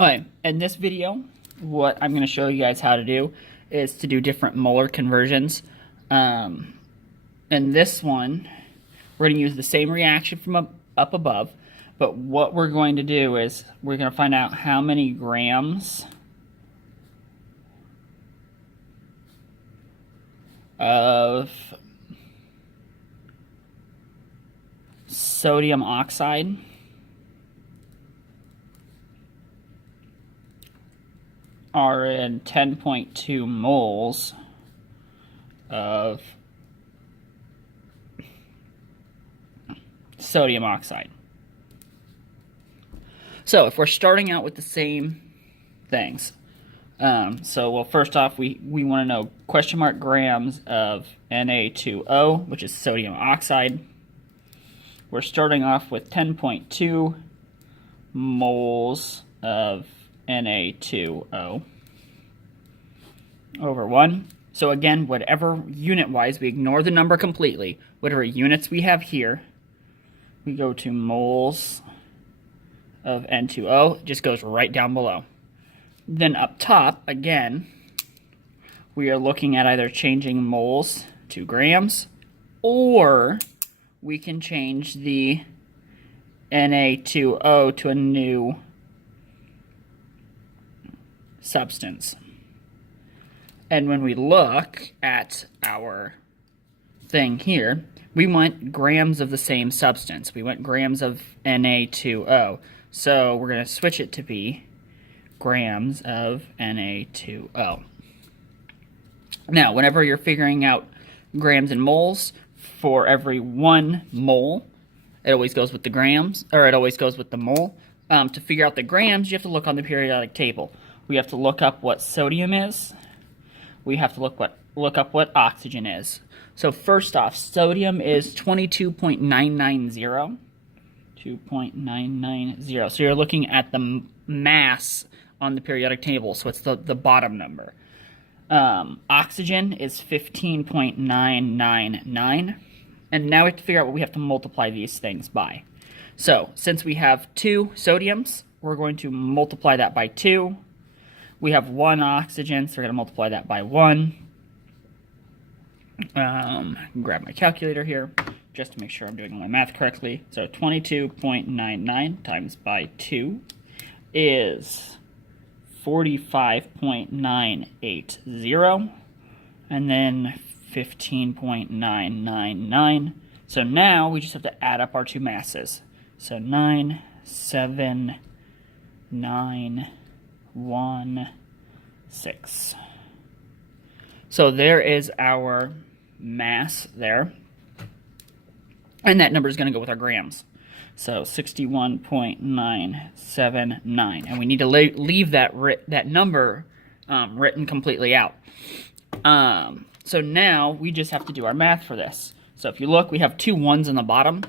Okay, in this video, what I'm going to show you guys how to do is to do different molar conversions. In this one, we're going to use the same reaction from up above, but what we're going to do is we're going to find out how many grams of sodium oxide are in 10.2 moles of sodium oxide. So if we're starting out with the same things, well, first off, we want to know question mark grams of Na2O, which is sodium oxide. We're starting off with 10.2 moles of Na2O over 1. So again, whatever unit-wise, we ignore the number completely. Whatever units we have here, we go to moles of N2O. It just goes right down below. Then up top, again, we are looking at either changing moles to grams, or we can change the Na2O to a new substance. And when we look at our thing here, we want grams of the same substance. We want grams of Na2O. So we're going to switch it to be grams of Na2O. Now, whenever you're figuring out grams and moles, for every 1 mole, it always goes with the grams, or it always goes with the mole. To figure out the grams, you have to look on the periodic table. We have to look up what sodium is. We have to look up what oxygen is. So first off, sodium is 22.990. 2.990. So you're looking at the mass on the periodic table, so it's the bottom number. Oxygen is 15.999. And now we have to figure out what we have to multiply these things by. So since we have 2 sodiums, we're going to multiply that by 2. We have 1 oxygen, so we're going to multiply that by 1. Grab my calculator here just to make sure I'm doing all my math correctly. So 22.99 times by 2 is 45.980, and then 15.999. So now we just have to add up our two masses. So 9, 7, 9, 1, 6. So there is our mass there. And that number is going to go with our grams. So 61.979. And we need to leave that number written completely out. So now we just have to do our math for this. So if you look, we have 2 1s on the bottom.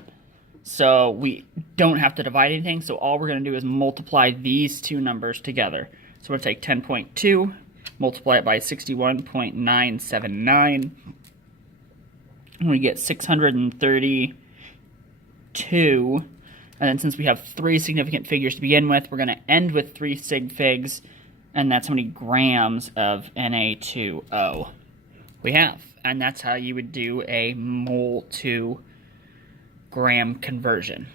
So we don't have to divide anything. So all we're going to do is multiply these two numbers together. So we're going to take 10.2, multiply it by 61.979. And we get 632. And then since we have 3 significant figures to begin with, we're going to end with 3 sig figs. And that's how many grams of Na2O we have. And that's how you would do a mole to gram conversion.